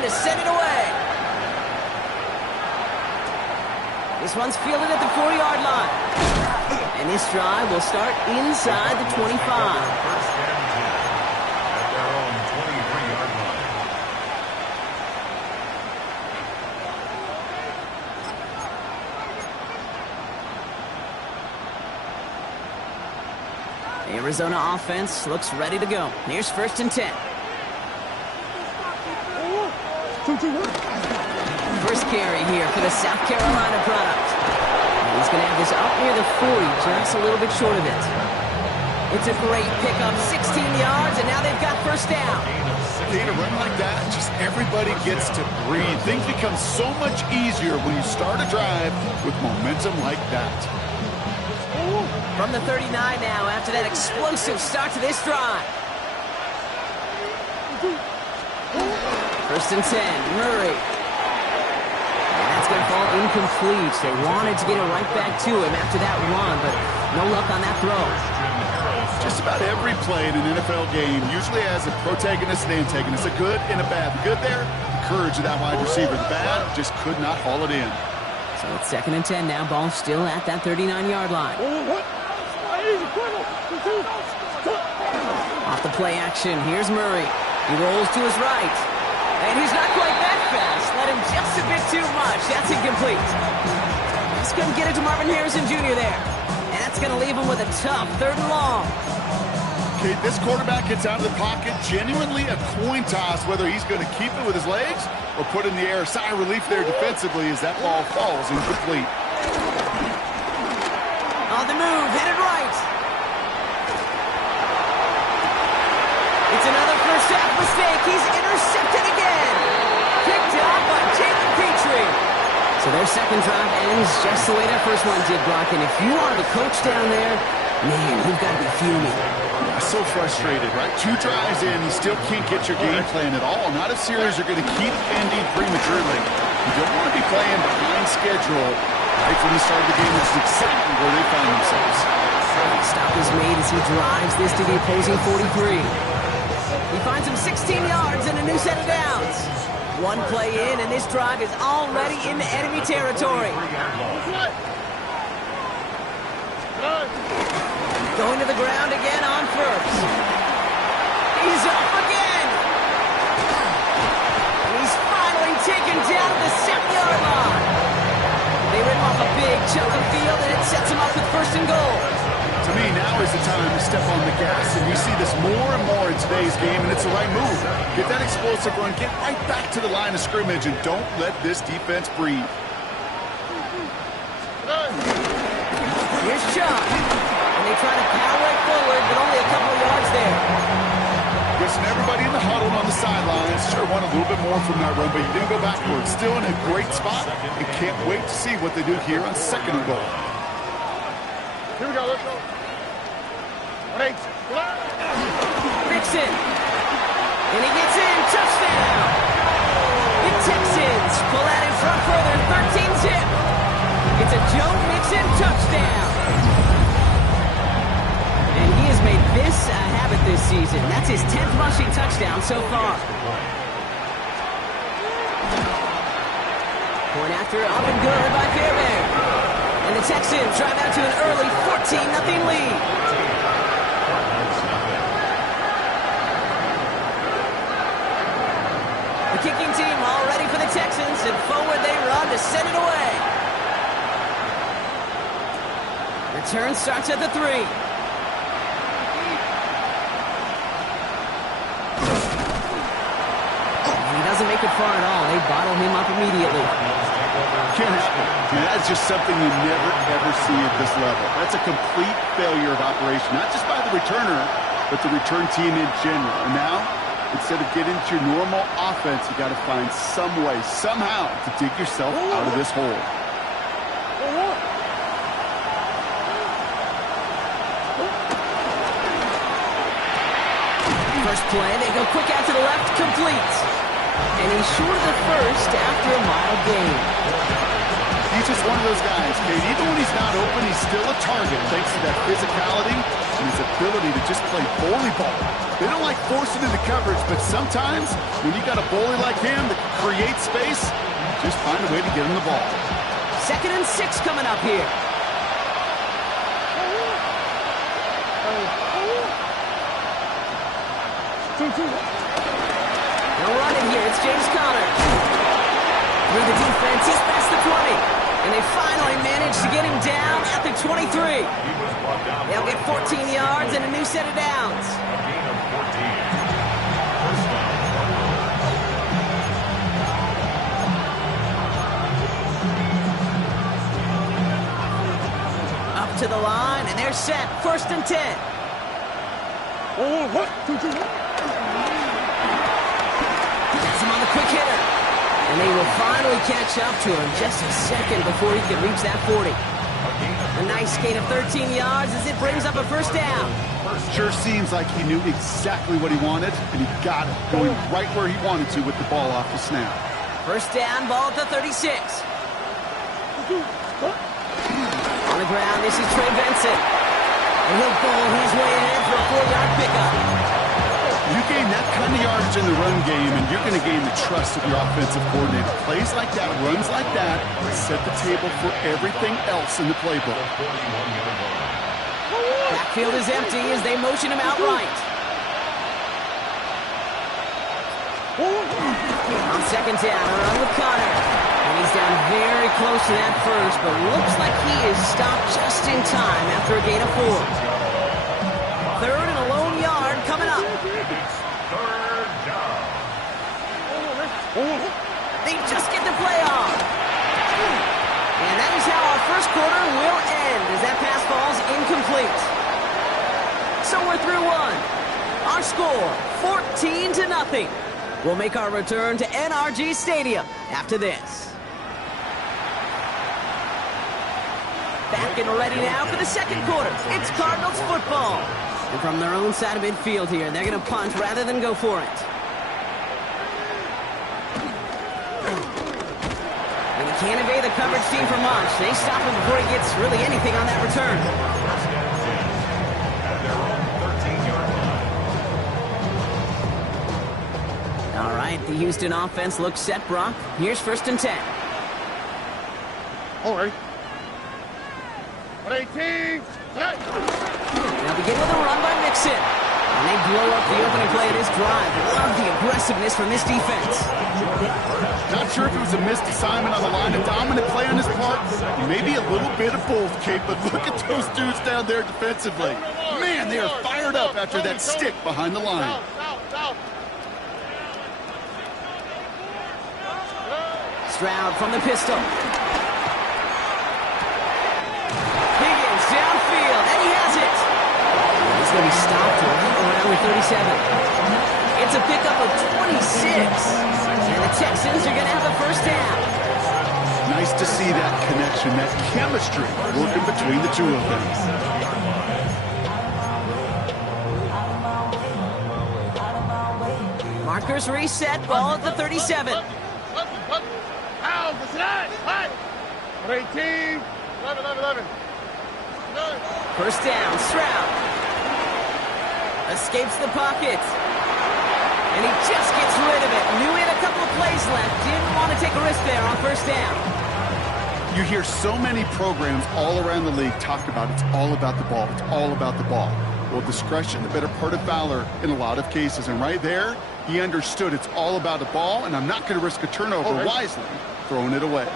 run to send it away. This one's fielded at the 4-yard line. And this drive will start inside the 25. Arizona offense looks ready to go. Here's 1st and 10. First carry here for the South Carolina product. He's going to have this up near the 40, just a little bit short of it. It's a great pickup, 16 yards, and now they've got 1st down. In a run like that, just everybody gets to breathe. Things become so much easier when you start a drive with momentum like that. From the 39 now, after that explosive start to this drive. 1st and 10, Murray. And that's going to fall incomplete. They wanted to get it right back to him after that run, but no luck on that throw. Just about every play in an NFL game usually has a protagonist and antagonist, a good and a bad. The good there, the courage of that wide receiver. The bad, just could not haul it in. So it's 2nd and 10 now. Ball still at that 39-yard line. Off the play action, here's Murray. He rolls to his right. And he's not quite that fast. Let him just a bit too much. That's incomplete. Just couldn't get it to Marvin Harrison Jr. there. And that's going to leave him with a tough 3rd and long. Okay, this quarterback gets out of the pocket. Genuinely a coin toss whether he's going to keep it with his legs or put in the air. Sigh of relief there defensively as that ball falls incomplete. On the move, headed right. It's another first-half mistake. He's intercepted again. Picked up by Jalen Petrie. So their second drive ends just the way that first one did, Brock. And if you are the coach down there, man, you've got to be fuming. So frustrated, right? 2 drives in, you still can't get your game plan at all. Not if series are going to keep ending prematurely. You don't want to be playing behind schedule right from the start of the game, which is exactly where they found themselves. Stop is made as he drives this to the opposing 43. He finds him 16 yards and a new set of downs. One play in, and this drive is already into enemy territory. Going to the ground again on 1st. He's up again. And he's finally taken down to the 7-yard line. They rip off a big chunk of field, and it sets him up with 1st and goal. To me, now is the time to step on the gas, and you see this more and more in today's game, and it's the right move. Get that explosive run, get right back to the line of scrimmage, and don't let this defense breathe. Here's Chubb. And they try to power it forward, but only a couple of yards there. Guessing everybody in the huddle on the sidelines sure want a little bit more from that run, but you didn't go backwards. Still in a great spot, and can't wait to see what they do here on 2nd and goal. Here we go, let's go. 1-8. Mixon. And he gets in. Touchdown. The Texans pull out in front further. 13-zip. It's a Joe Mixon touchdown. And he has made this a habit this season. That's his 10th rushing touchdown so far. Point after up and good by Fairbairn. And the Texans drive out to an early 14-0 lead. The kicking team all ready for the Texans, and forward they run to send it away. Return starts at the 3. And he doesn't make it far at all. They bottle him up immediately. Can't happen. I mean, that's just something you never, ever see at this level. That's a complete failure of operation, not just by the returner, but the return team in general. And now, instead of getting to your normal offense, you got to find some way, somehow, to dig yourself out of this hole. First play, they go quick out to the left, complete. And he's short of the first after a mild gain. He's just one of those guys, Kate. Even when he's not open, he's still a target thanks to that physicality and his ability to just play bully ball. They don't like forcing into coverage, but sometimes when you got a bully like him that can create space, just find a way to get him the ball. 2nd and 6 coming up here. They'll run it here. It's James Conner. Through the defense, he's past the 20. And they finally managed to get him down at the 23. They'll get 14 yards and a new set of downs. Up to the line, and they're set. 1st and 10. Has him on the quick hitter. And they will finally catch up to him just a second before he can reach that 40. A nice gain of 13 yards as it brings up a 1st down. Sure seems like he knew exactly what he wanted, and he got it, going right where he wanted to with the ball off the snap. 1st down, ball at the 36. On the ground, this is Trey Benson. And he'll bowl his way ahead for a 4-yard pickup. You gain that kind of yardage in the run game, and you're going to gain the trust of your offensive coordinator. Plays like that, runs like that, set the table for everything else in the playbook. Backfield is empty as they motion him out right. On 2nd down, a run with Conner. And he's down very close to that first, but looks like he is stopped just in time after a gain of 4. 3rd and a lone yard coming up. They just get the play on. And that is how our 1st quarter will end as that pass falls incomplete. So we're through 1. Our score, 14-0. We'll make our return to NRG Stadium after this. Back and ready now for the 2nd quarter. It's Cardinals football. And from their own side of midfield here, they're going to punt rather than go for it. And he can't evade the coverage team for much. They stop him before he gets really anything on that return. All right, the Houston offense looks set, Brock. Here's 1st and 10. All right. 18. They'll begin with a run by Mixon. And they blow up the opening play of this drive. Love the aggressiveness from this defense. Not sure if it was a missed assignment on the line, a dominant play on his part. Maybe a little bit of both, Kate, but look at those dudes down there defensively. Man, they are fired up after that stick behind the line. Stroud from the pistol. Higgins downfield, and he has it. He's going to be stopped right around the 37. It's a pickup of 26. And the Texans are going to have the 1st down. Nice to see that connection, that chemistry working between the two of them. Markers reset, ball at the 37. 18. 11. 1st down, Stroud. Escapes the pocket. And he just gets rid of it. Knew he had a couple of plays left. Didn't want to take a risk there on 1st down. You hear so many programs all around the league talk about it's all about the ball. It's all about the ball. Well, discretion, the better part of valor in a lot of cases. And right there, he understood it's all about the ball, and I'm not going to risk a turnover wisely, throwing it away.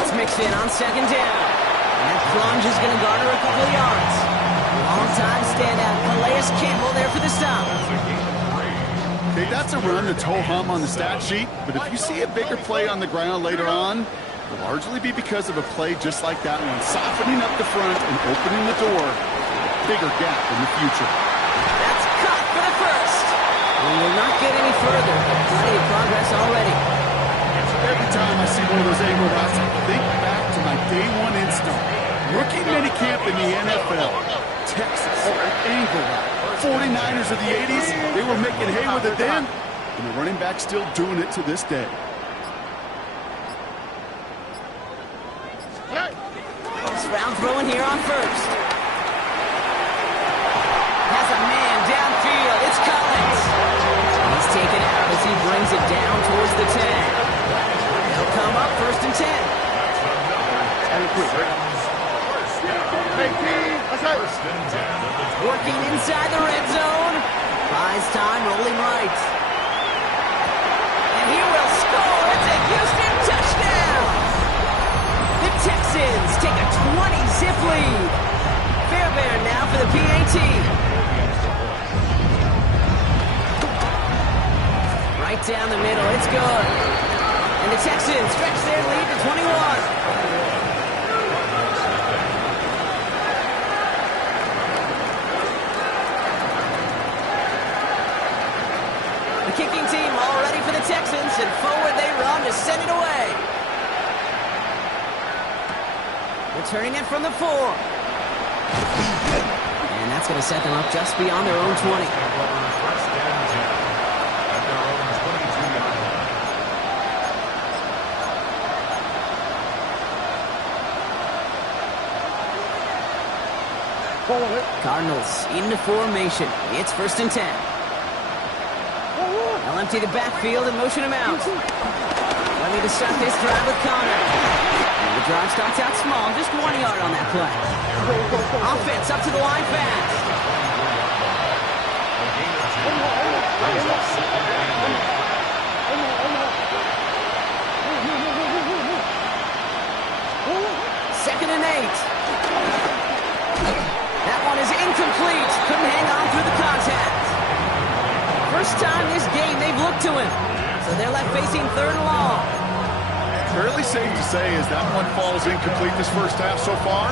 It's mixed in on 2nd down. And that plunge is going to garner a couple of yards. Long-time standout, Calais Campbell there for the stop. Okay, that's a run that's ho-hum on the stat sheet, but if you see a bigger play on the ground later on, it'll largely be because of a play just like that one, softening up the front and opening the door. Bigger gap in the future. That's caught for the 1st. We will not get any further, but plenty of progress already. Every time I see one of those angle routes, I think back to my day 1 install. Rookie minicamp in the NFL. Texas, angle route. 49ers of the 80s, they were making hay with it then, and the running back still doing it to this day. Stroud throwing here on first. Has a man downfield. It's Collins. He's taken out as he brings it down towards the 10. They'll come up first and 10. Working inside the red zone. Buys time, rolling right. And he will score. It's a Houston touchdown. The Texans take a 20-zip lead. Fairbairn now for the PAT. Right down the middle. It's good. And the Texans stretch their lead to 21. The kicking team all ready for the Texans, and forward they run to send it away. Returning it from the 4. And that's going to set them up just beyond their own 20. Cardinals into formation. It's first and 10. They'll empty the backfield and motion him out. Ready to start this drive with Connor. And the drive starts out small, just 1 yard on that play. Offense up to the line fast. Second and 8. That one is incomplete. Couldn't hang on through the contact. First time this game they've looked to him. So they're left facing third and long. Fairly safe to say as that one falls incomplete this first half so far,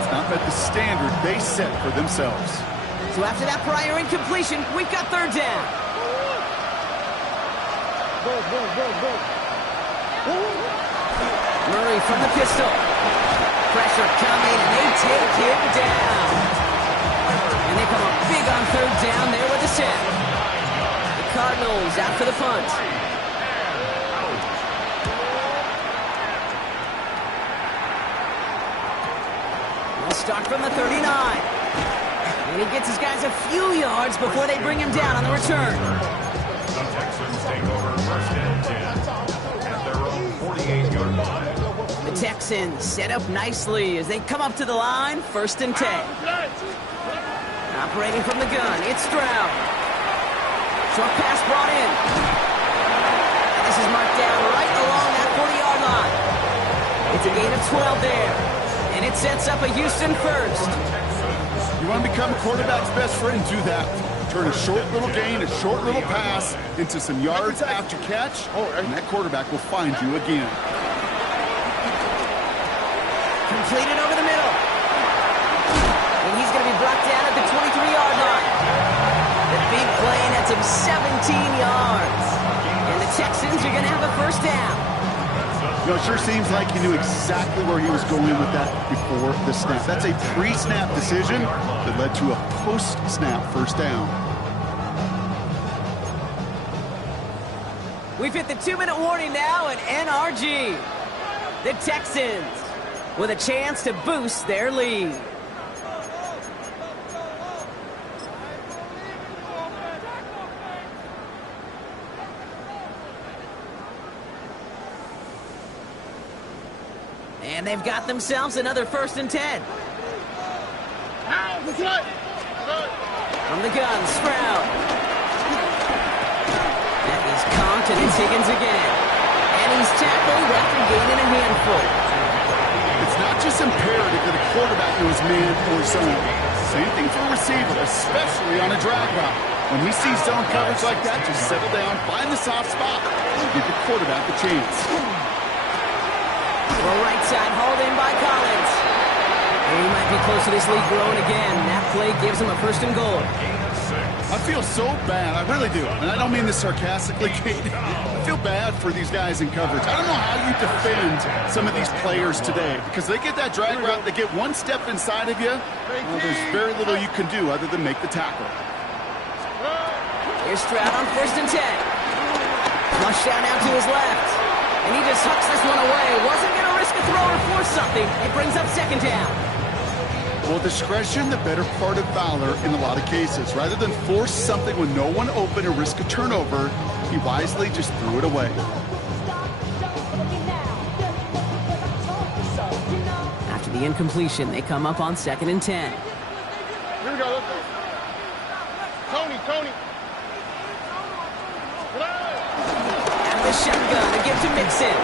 it's not met the standard they set for themselves. So after that prior incompletion, we've got third down. Murray from the pistol. Pressure coming, and they take him down. And they come up big on third down there with the set. The Cardinals out for the punt. They'll start from the 39. And he gets his guys a few yards before they bring him down on the return. The Texans take over first and 10 at their own 48-yard line. The Texans set up nicely as they come up to the line, first and 10. Operating from the gun, it's Stroud. Short pass brought in. And this is marked down right along that 40-yard line. It's a gain of 12 there. And it sets up a Houston first. You want to become a quarterback's best friend, do that. Turn a short little gain, a short little pass into some yards after catch, and that quarterback will find you again. Completed over the middle. And he's going to be brought down at the 23-yard line. The big play nets him 17 yards. And the Texans are going to have a first down. You know, it sure seems like he knew exactly where he was going with that before the snap. That's a pre-snap decision that led to a post-snap first down. We've hit the 2-minute warning now at NRG. The Texans with a chance to boost their lead. And they've got themselves another first and 10. From the gun, Stroud. That is Compton and Higgins again. And he's tackled after gaining a handful. It's not just imperative that a quarterback knows man or zone. Same thing for a receiver, especially on a drag route. When he sees zone coverage like that, just settle down, find the soft spot, and give the quarterback a chance. Well, right side hauled in by Collins. And he might be close to this lead growing again. That play gives him a first and goal. I feel so bad, I really do. And I don't mean this sarcastically, Kate. I feel bad for these guys in coverage. I don't know how you defend some of these players today. Because they get that drag route, they get one step inside of you. Well, there's very little you can do other than make the tackle. Here's Stroud on first and 10. Flush down out to his left. And he just hucks this one away. Wasn't going to risk to throw or force something. It brings up second down. Well, discretion, the better part of valor in a lot of cases. Rather than force something with no one open or risk a turnover, he wisely just threw it away. After the incompletion, they come up on 2nd and 10. Here we go. Let's go. Tony. Out of the shotgun, they give to Mixon.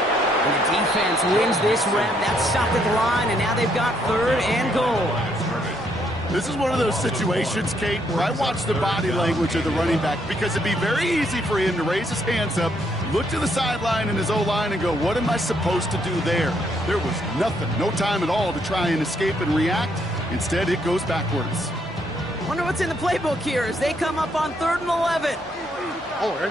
And the defense wins this rep. That's stopped at the line, and now they've got 3rd and goal. This is one of those situations, Kate, where I watch the body language of the running back because it'd be very easy for him to raise his hands up, look to the sideline in his O-line and go, what am I supposed to do there? There was nothing, no time at all to try and escape and react. Instead, it goes backwards. Wonder what's in the playbook here as they come up on 3rd and 11. Oh, hey.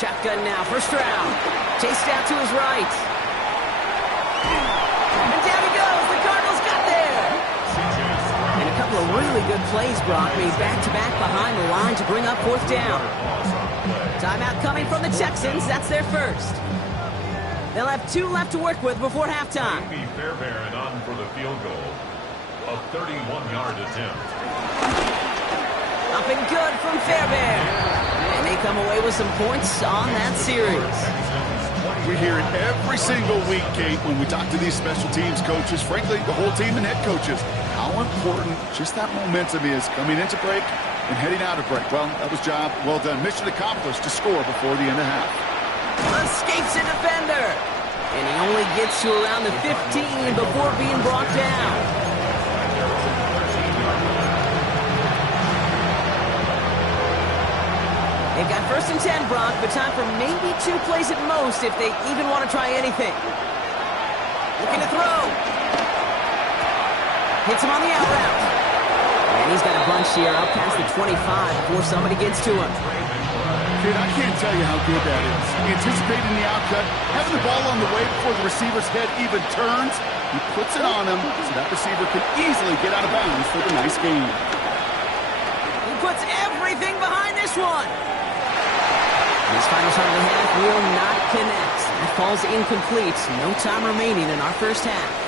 Shotgun now, first round. Chased out to his right. And down he goes. The Cardinals got there. And a couple of really good plays, Brock, made back-to-back behind the line to bring up 4th down. Timeout coming from the Texans. That's their first. They'll have 2 left to work with before halftime. Amy Fairbairn on for the field goal. A 31-yard attempt. Up and good from Fairbairn. And they come away with some points on that series. We hear it every single week, Kate, when we talk to these special teams coaches, frankly, the whole team and head coaches, how important just that momentum is coming into break and heading out of break. Well, that was job well done. Mission accomplished to score before the end of half. Escapes a defender. And he only gets to around the 15 before being brought down. They've got 1st and 10, Brock, but time for maybe 2 plays at most if they even want to try anything. Looking to throw. Hits him on the out route. And he's got a bunch here up past the 25 before somebody gets to him. Kid, I can't tell you how good that is. Anticipating the outcut, having the ball on the way before the receiver's head even turns, he puts it on him so that receiver can easily get out of bounds for the nice gain. He puts everything behind this one. This final shot of the half will not connect. That falls incomplete. No time remaining in our first half.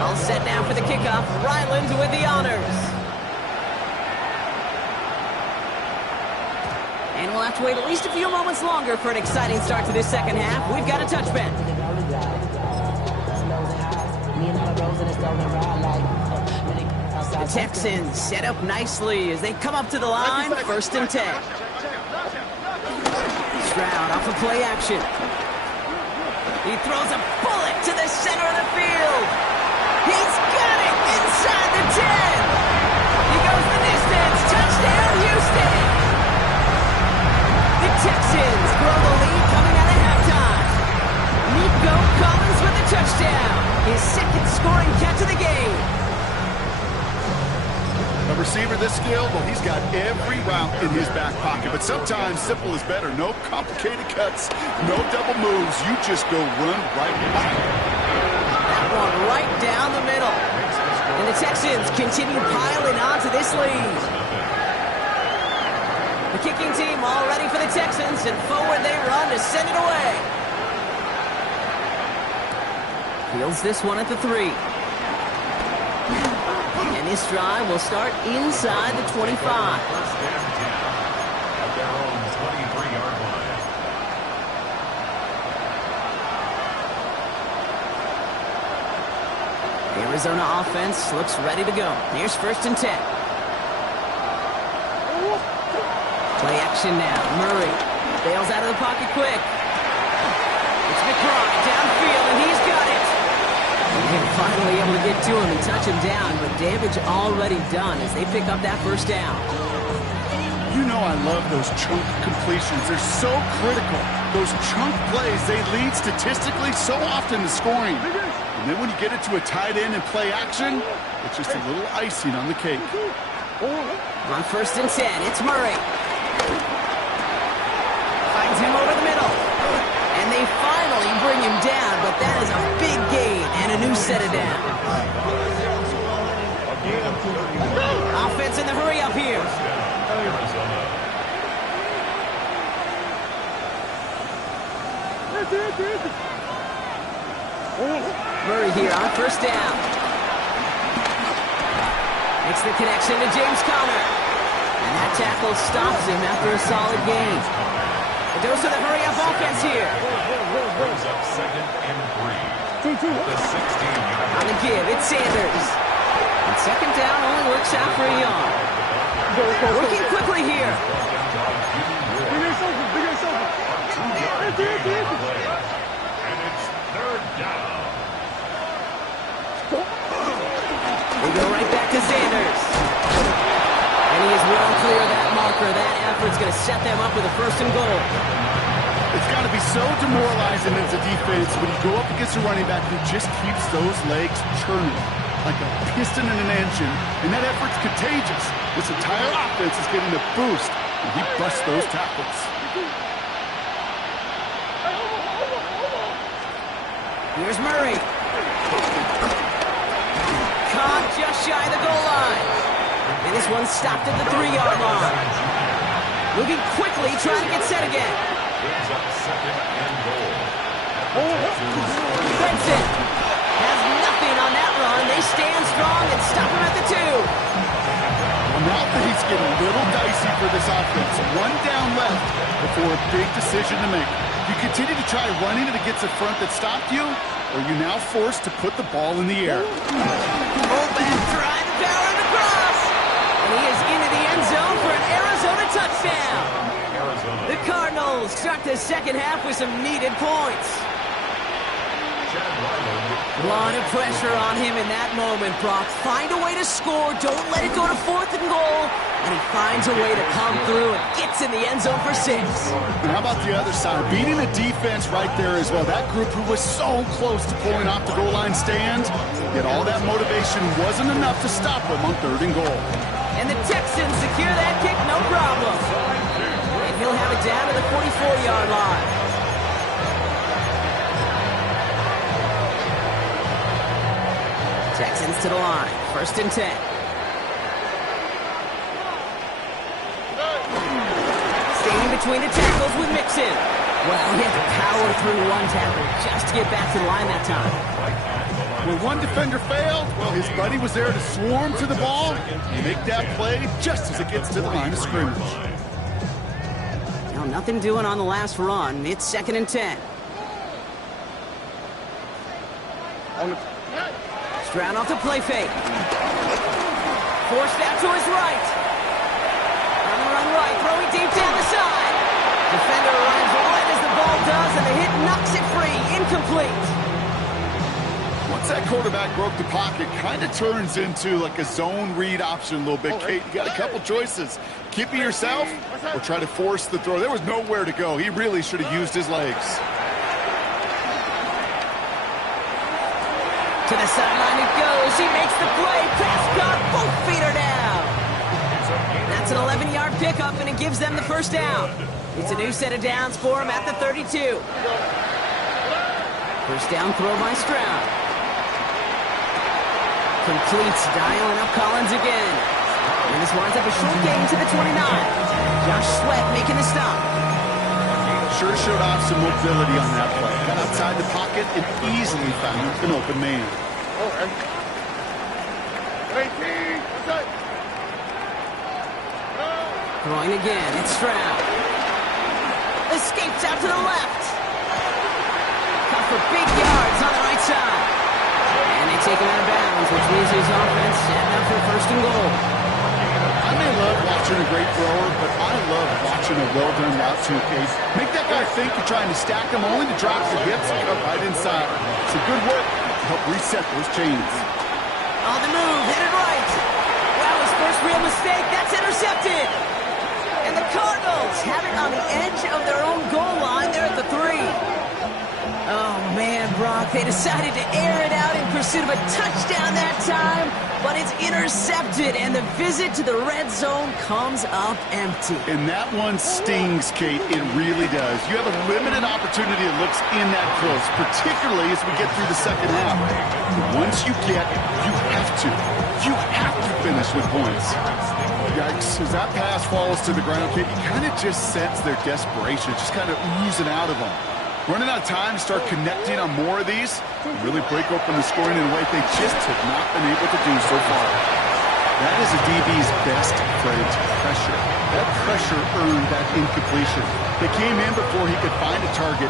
All set now for the kickoff. Ryland with the honors. And we'll have to wait at least a few moments longer for an exciting start to this second half. We've got a touchback. The Texans set up nicely as they come up to the line. 1st and 10. Stroud off of play action. He throws a bullet to the center of the field. He's got it inside the 10. He goes the distance. Touchdown, Houston. The Texans grow the lead coming out of halftime. Nico Collins with a touchdown. His 2nd scoring catch of the game. A receiver this skilled, well, he's got every route in his back pocket. But sometimes simple is better. No complicated cuts, no double moves. You just go run right by it. That one right down the middle. And the Texans continue piling on to this lead. The kicking team all ready for the Texans, and forward they run to send it away. Fields this one at the 3. And this drive will start inside the 25. First and 10 at their own 23-yard line. The Arizona offense looks ready to go. Here's 1st and 10. Play action now. Murray bails out of the pocket quick. It's McBride downfield, and he's got it. And finally able to get to him and touch him down, but damage already done as they pick up that 1st down. You know I love those chunk completions. They're so critical. Those chunk plays, they lead statistically so often to scoring. And then when you get it to a tight end and play action, it's just a little icing on the cake. On 1st and 10, it's Murray. Finds him over the middle. And they finally bring him down, but that is a big gain and a new set of downs. Murray here on first down. Makes the connection to James Conner. And that tackle stops him after a solid gain. A dose of the hurry-up offense here. Brings up 2nd and 3. The 16-yard. On the give, it's Sanders. And second down only works out for a yard. Working quickly here. And it's 3rd down. They go right back to Sanders. And he is well clear of that marker. That effort's going to set them up with a 1st and goal. It's got to be so demoralizing as a defense when you go up against a running back who just keeps those legs churning like a piston in an engine, and that effort's contagious. This entire offense is getting a boost, and he busts those tackles. Here's Murray. Caught just shy of the goal line. And this one's stopped at the 3-yard line. Moving quickly, trying to get set again. Brings up 2nd and goal. Benson has nothing on that run. They stand strong and stop him at the 2. Well, now things get a little dicey for this offense. 1 down left before a big decision to make. You continue to try running it against a front that stopped you, or you're now forced to put the ball in the air. Fullback trying to power it across. And he is into the end zone for an Arizona touchdown. The Cardinals start the second half with some needed points. A lot of pressure on him in that moment, Brock. Find a way to score. Don't let it go to 4th and goal. And he finds a way to come through and gets in the end zone for 6. And how about the other side? Beating the defense right there as well. That group who was so close to pulling off the goal line stand, yet all that motivation wasn't enough to stop them on 3rd and goal. And the Texans secure that kick, no problem. And he'll have it down to the 44-yard line. Texans to the line. 1st and 10. Staying between the tackles with Mixon. Well, he had to power through 1 tackle just to get back to the line that time. When one defender failed, well, his buddy was there to swarm to the ball and make that play just as it gets to the line of scrimmage. Now, nothing doing on the last run. It's 2nd and 10. Stroud off the play fake. Forced out to his right. On the run right, throwing deep down the side. Defender runs right as the ball does, and the hit knocks it free. Incomplete. Once that quarterback broke the pocket, kind of turns into like a zone read option a little bit. Kate, you got a couple choices. Keep it yourself or try to force the throw. There was nowhere to go. He really should have used his legs. To the sideline it goes. He makes the play. Pass caught. Both feet are down. That's an 11-yard pickup, and it gives them the 1st down. It's a new set of downs for him at the 32. 1st down throw by Stroud. Completes, dialing up Collins again. And this winds up a short gain to the 29. Josh Sweat making the stop. Sure showed off some mobility on that play. Got outside the pocket and easily found an open man. Throwing again, it's Stroud. Escapes out to the left. Caught for big yards on the right side. And they take him out of bounds, which means his offense setting up for 1st and goal. I may love watching a great thrower, but I love watching a well-done route too, Case. Make that guy think you're trying to stack him only to drop the hips and cut right inside. It's a good work to help reset those chains. On the move, headed right. Wow, his first real mistake. That's intercepted. And the Cardinals have it on the edge of their own goal line. They're at the 3. Oh, man, Brock, they decided to air it out in pursuit of a touchdown that time, but it's intercepted, and the visit to the red zone comes up empty. And that one stings, Kate. It really does. You have a limited opportunity that looks in that close, particularly as we get through the second half. But once you get, you have to finish with points. Yikes, as that pass falls to the ground, Kate, you kind of just sense their desperation, just kind of oozing out of them. Running out of time, start connecting on more of these, really break open the scoring in a way they just have not been able to do so far. That is a DB's best friend, pressure. That pressure earned that incompletion. They came in before he could find a target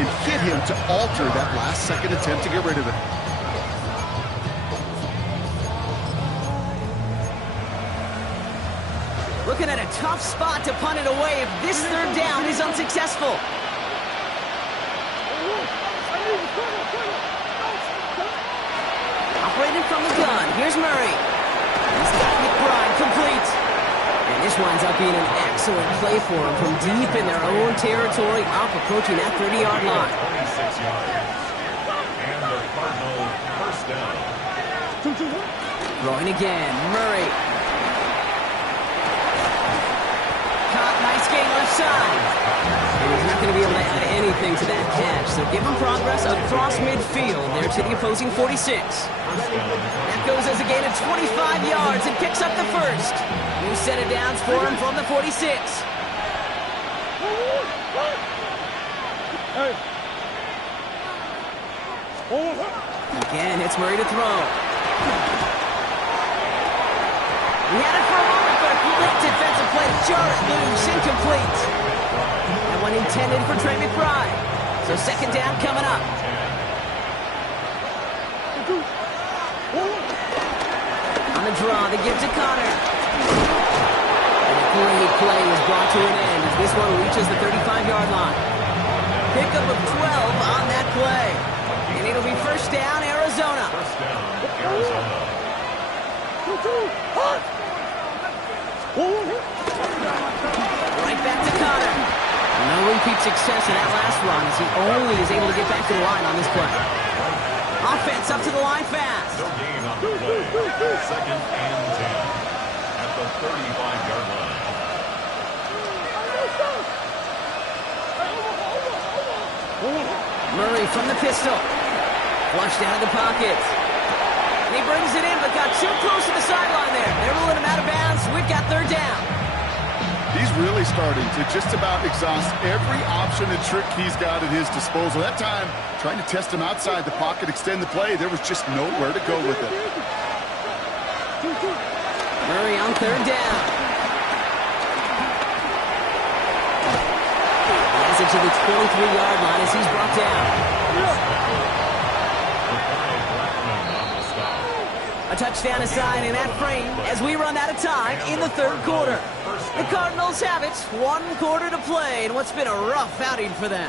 and hit him to alter that last-second attempt to get rid of it. Looking at a tough spot to punt it away if this third down is unsuccessful. Operating from the gun, here's Murray. He's got McBride complete. And this winds up being an excellent play for him from deep in their own territory, up approaching that 30-yard line. 26 yards. And the Cardinal first down. Throwing again, Murray. Caught, nice gain left side. And he's not going to be able to add anything to that catch, so give him progress across midfield there to the opposing 46. That goes as a gain of 25 yards and picks up the first. New set of downs for him from the 46. Again, it's Murray to throw. He had it for a moment, but a great defensive play to jar it loose, incomplete. That one intended for Trey McBride. So second down coming up. On the draw, they give to Connor. And a great play is brought to an end as this one reaches the 35-yard line. Pickup of 12 on that play. And it'll be first down, Arizona. First down, Arizona. Right back to Connor. No repeat success in that last run as he only is able to get back to the line on this play. Offense up to the line fast. No gain on the play. Second and 10 at the 35-yard line. Murray from the pistol. Flushed out of the pocket. And he brings it in, but got too close to the sideline there. They're ruling him out of bounds. We've got third down. He's really starting to just about exhaust every option and trick he's got at his disposal. That time, trying to test him outside the pocket, extend the play, there was just nowhere to go with it. Murray on third down. He has it to the 23-yard line as he's brought down. A touchdown aside in that frame as we run out of time in the third quarter. The Cardinals have it, 1 quarter to play in what's been a rough outing for them.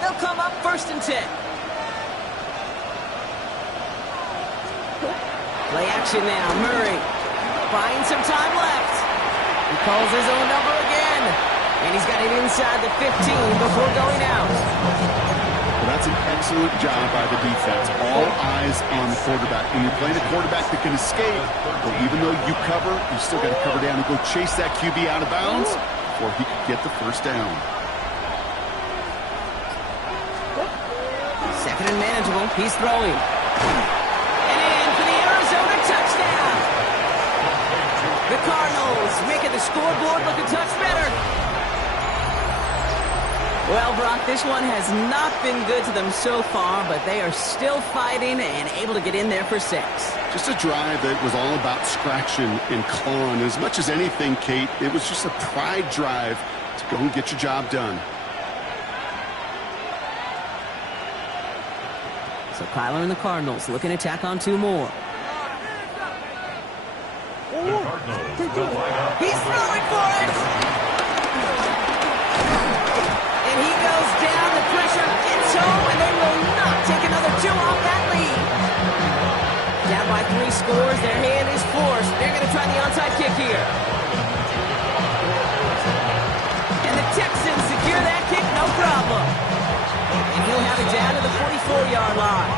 They'll come up first and 10. Play action now, Murray finds some time left. He calls his own number again. And he's got it inside the 15 before going out. Well, that's an excellent job by the defense. All eyes on the quarterback. When you're playing a quarterback that can escape, well, even though you cover, you still got to cover down and go chase that QB out of bounds before he could get the first down. Second and manageable. He's throwing. And in for the Arizona touchdown. The Cardinals making the scoreboard look a touch better. Well, Brock, this one has not been good to them so far, but they are still fighting and able to get in there for 6. Just a drive that was all about scratching and clawing. As much as anything, Kate, it was just a pride drive to go and get your job done. So Kyler and the Cardinals looking to tack on 2 more. He's throwing for it! And he goes down, the pressure gets home, and they will not take another 2 off that lead. Down by 3 scores, their hand is forced. They're going to try the onside kick here. And the Texans secure that kick, no problem. And he'll have it down to the 44-yard line.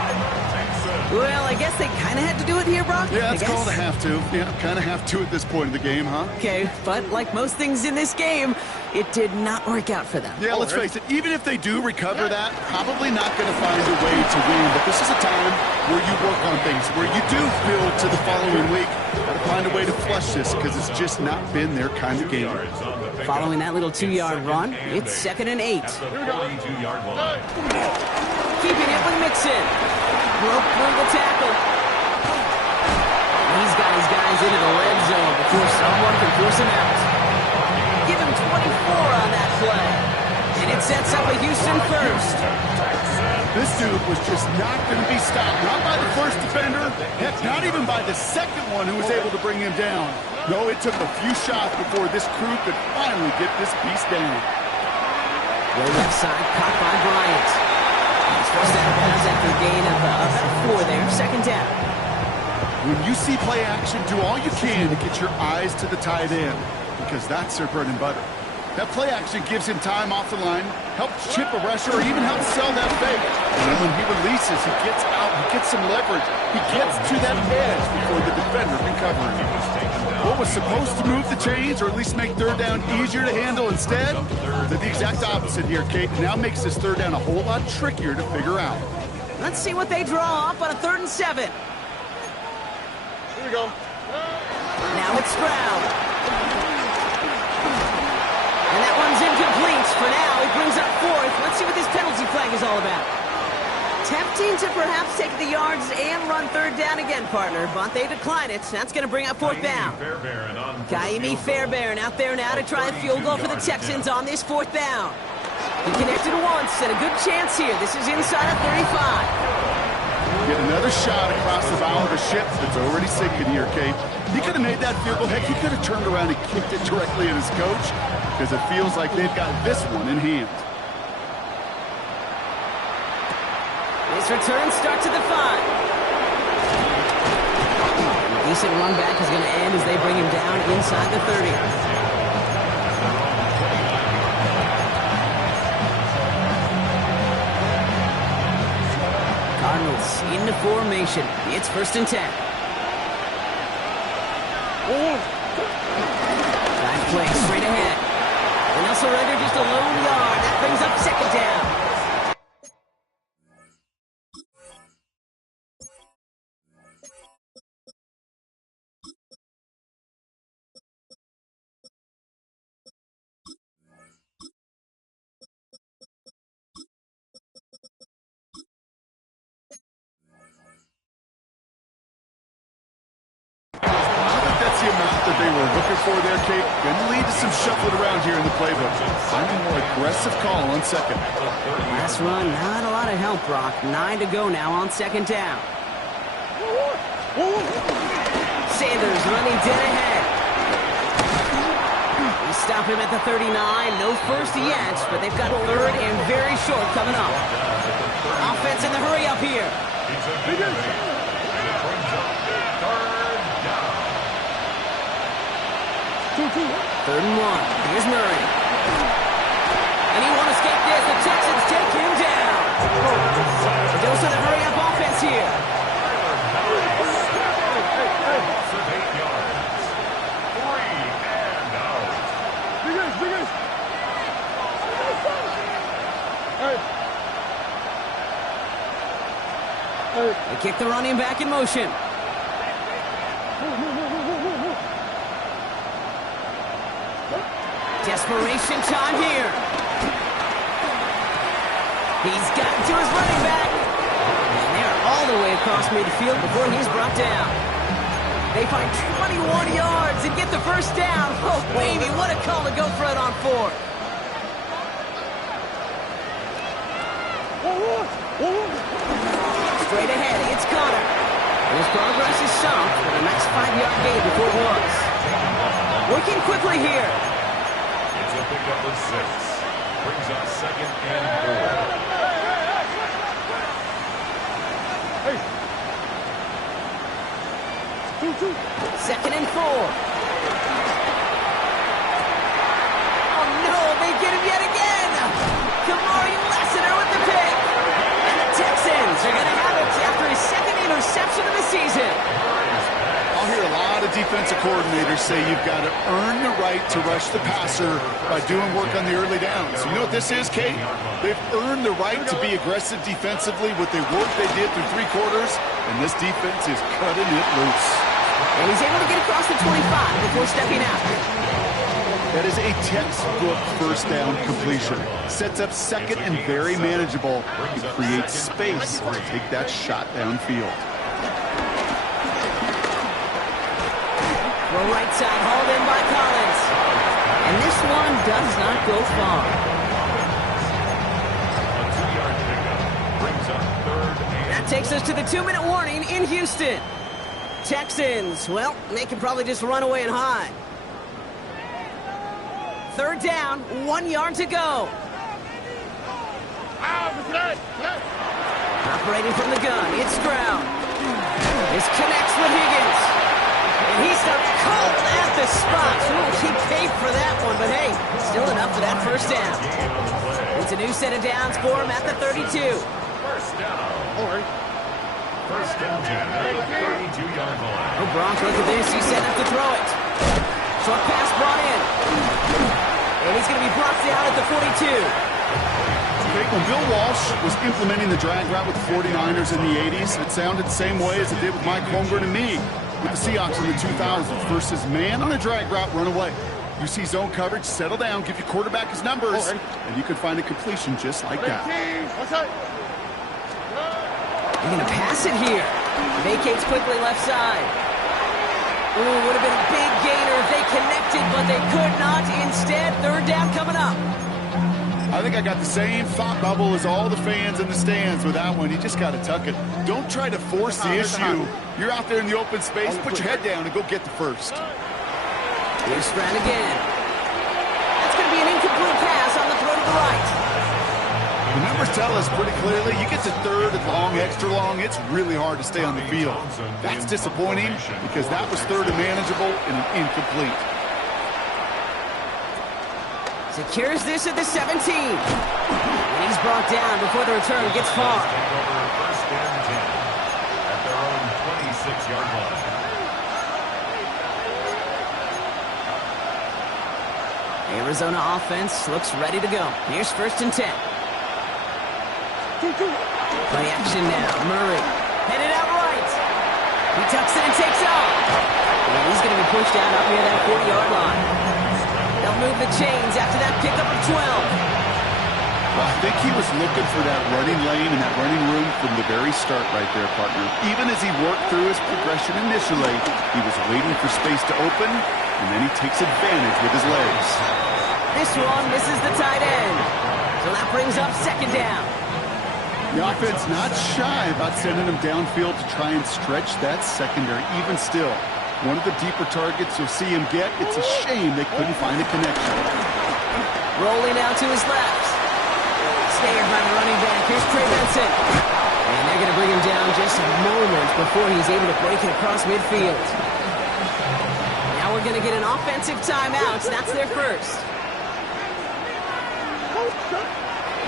Well, I guess they kind of had to do it here, Brock. Yeah, it's called a have to. Yeah, kind of have to at this point in the game, huh? Okay, but like most things in this game, it did not work out for them. Yeah, let's face it. Even if they do recover that, probably not going to find a way to win. But this is a time where you work on things, where you do build to the following week. Got to find a way to flush this because it's just not been their kind of game. Following that little 2-yard run, it's 2nd and 8. Keeping it with Mixon. Broke through the tackle. He's got his guys into the red zone before someone can force him out. Give him 24 on that play. And it sets up a Houston first. This dude was just not going to be stopped. Not by the first defender. Heck, not even by the second one who was able to bring him down. No, it took a few shots before this crew could finally get this beast down. Way left side, caught by Bryant. He's forced out of bounds after a gain of about 4 there. 2nd down. When you see play action, do all you can to get your eyes to the tight end, because that's their bread and butter. That play action gives him time off the line, helps chip a rusher, or even helps sell that fake. And then when he releases, he gets out, he gets some leverage. He gets to that edge before the defender can cover him. What was supposed to move the chains, or at least make 3rd down easier to handle instead, did the exact opposite here, Kate. Now makes this 3rd down a whole lot trickier to figure out. Let's see what they draw up on a 3rd and 7. Here we go. Now it's Stroud. And that one's incomplete. For now, he brings up 4th. Let's see what this penalty flag is all about. Tempting to perhaps take the yards and run 3rd down again, partner, but they decline it. That's going to bring up 4th down. Kaimi Fairbairn out there now to try a field goal for the Texans on this 4th down. He connected once, and a good chance here. This is inside of 35. Get another shot across the bow of a ship that's already sinking here, Kate. He could have made that field goal. Heck, he could have turned around and kicked it directly at his coach, because it feels like they've got this one in hand. This return starts at the 5. A decent run back is going to end as they bring him down inside the 30. Cardinals into formation. It's 1st and 10. Drive play straight ahead. And they'll surrender just a lone yard. That brings up 2nd down. That they were looking for there, Kate. Going to lead to some shuffling around here in the playbook. I'm a more aggressive call on 2nd. Last run, not a lot of help, Brock. 9 to go now on 2nd down. Sanders running dead ahead. We stop him at the 39. No first yet, but they've got 3rd and very short coming up. Offense in the hurry up here. 3rd and 1. Here's Murray. And he won't escape this. The Texans take him down. Dose of the hurry-up offense here. They kick the running back in motion. Desperation time here. He's gotten to his running back. And they're all the way across midfield before he's brought down. They find 21 yards and get the 1st down. Oh, baby, what a call to go for it on 4th. Straight ahead, it's Connor. And his progress is stopped with a nice 5-yard gain before it was. Working quickly here. Pick up with 6. Brings up 2nd and 4. 2nd and 4. Oh no, they get him yet again. Kamari Lassiter with the pick. And the Texans are going to have it after his 2nd interception of the season. I'll hear a lot of defensive coordinators say you've got to earn the right to rush the passer by doing work on the early downs. You know what this is, Kate? They've earned the right to be aggressive defensively with the work they did through 3 quarters, and this defense is cutting it loose. And he's able to get across the 25 before stepping out. That is a textbook first down completion. Sets up second and very manageable. It creates space to take that shot downfield. Throw right side, hauled in by Collins. And this one does not go far. A 2-yard pickup brings up 3rd and... That takes us to the 2-minute warning in Houston. Texans, well, they can probably just run away and hide. 3rd down, 1 yard to go. Operating from the gun, it's Stroud. This connects with Higgins. And he stopped cold at the spot. He paid for that one, but hey, still enough for that first down. It's a new set of downs for him at the 32. First down. First down at the 32-yard line. Oh, Gronk, look at this. He's set up to throw it. Short pass brought in. And he's going to be brought down at the 42. Okay, when Bill Walsh was implementing the drag route with the 49ers in the 80s, it sounded the same way as it did with Mike Holmgren and me with the Seahawks in the 2000s versus man on a drag route, run away. You see zone coverage, settle down, give your quarterback his numbers, and you could find a completion just like that. They're going to pass it here. Vacates quickly left side. Ooh, would have been a big gainer if they connected, but they could not. Instead, 3rd down coming up. I think I got the same thought bubble as all the fans in the stands with that one. You just got to tuck it. Don't try to force the issue. You're out there in the open space. Put your head down and go get the first. Here's Stroud again. That's going to be an incomplete pass on the throw to the right. The numbers tell us pretty clearly, you get to 3rd and long, extra long, it's really hard to stay on the field. That's disappointing because that was 3rd and manageable and an incomplete. Secures this at the 17. And he's brought down before the return gets far. First and 10 at their own 26-yard line. Arizona offense looks ready to go. Here's 1st and 10. Play action now. Murray headed out right. He tucks it and takes off. And he's going to be pushed out up near that 40-yard line. They'll move the chains after that pickup of 12. Well, I think he was looking for that running lane and that running room from the very start right there, partner. Even as he worked through his progression initially, he was waiting for space to open, and then he takes advantage with his legs. This one misses the tight end. So that brings up 2nd down. The offense not shy about sending him downfield to try and stretch that secondary. Even still, one of the deeper targets you'll see him get, it's a shame they couldn't find a connection. Rolling out to his left. Snared by the running back. Here's Trey Benson. And they're going to bring him down just a moment before he's able to break it across midfield. Now we're going to get an offensive timeout. That's their first.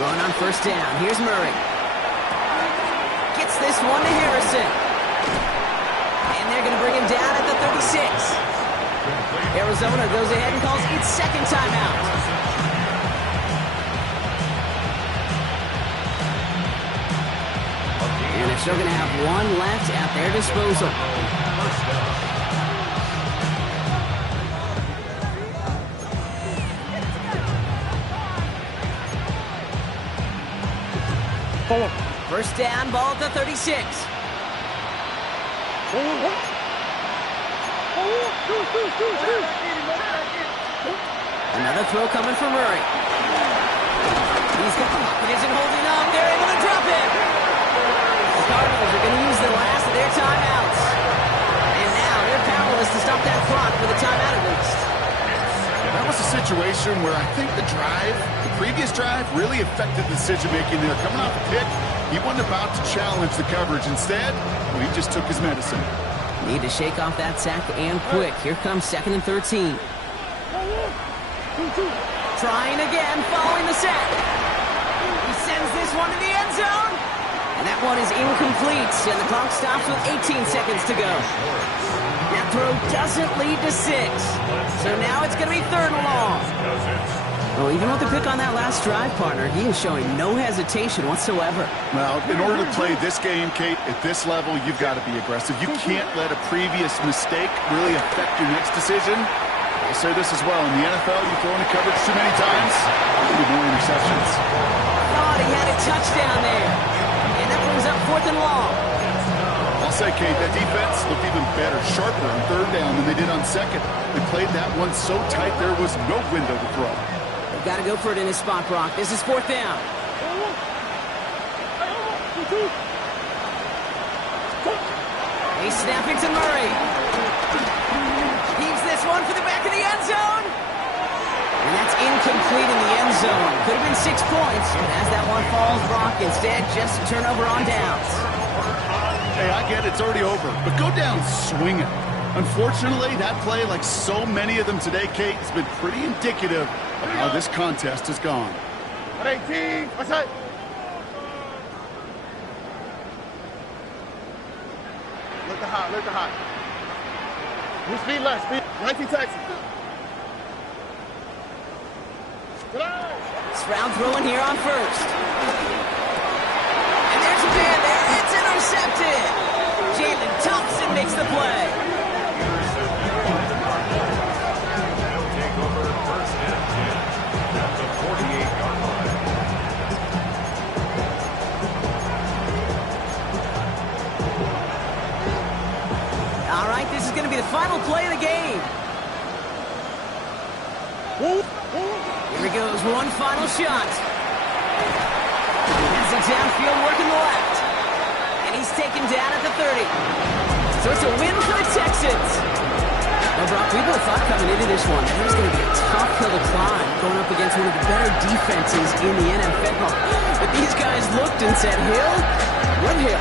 Going on 1st down. Here's Murray. Gets this one to Harrison. And they're going to bring him down at the 36. Arizona goes ahead and calls its 2nd timeout. And they're still going to have 1 left at their disposal. First down, ball at the 36. Another throw coming from Murray. He's got confidence in holding up. They're able to drop it. The Cardinals are going to use the last of their timeouts. And now they're powerless to stop that clock with a timeout at least. That was a situation where I think the previous drive really affected the decision-making there. Coming off the pick, he wasn't about to challenge the coverage. Instead, well, he just took his medicine. Need to shake off that sack and quick. Here comes 2nd and 13. Trying again, following the sack. He sends this one to the end zone. And that one is incomplete, and the clock stops with 18 seconds to go. That throw doesn't lead to 6. So now it's going to be 3rd and long. Well, even with the pick on that last drive, partner, he is showing no hesitation whatsoever. Well, in order to play this game, Kate, at this level, you've got to be aggressive. You can't let a previous mistake really affect your next decision. I'll say this as well. In the NFL, you throw into coverage too many times, you get more interceptions. Thought he had a touchdown there. And that brings up 4th and long. I'll say, Kate, that defense looked even better, sharper on 3rd down than they did on 2nd. They played that one so tight there was no window to throw. They've got to go for it in his spot, Brock. This is 4th down. He's snapping to Murray. Heaves this one for the back of the end zone. And that's incomplete in the end zone. Could have been 6 points, but as that one falls, Brock, instead just a turnover on downs. Hey, I get it. It's already over. But go down swinging. Unfortunately, that play, like so many of them today, Kate, has been pretty indicative of how this contest has gone. 18, what's that? Look the hot, look the hot. New speed left, speed. 19 Texas. Stroud throwing here on 1st. And there's a man there. It's intercepted. Jalen Thompson makes the play. They'll take over 1st and 10 at the 48-yard line. All right, this is going to be the final play of the game. Here he goes, one final shot. Has it downfield, working the left. And he's taken down at the 30. So it's a win for the Texans. Well, Brock, we both thought coming into this one, it was going to be a tough hill to climb, going up against one of the better defenses in the NFL. But these guys looked and said, Hill? What hill?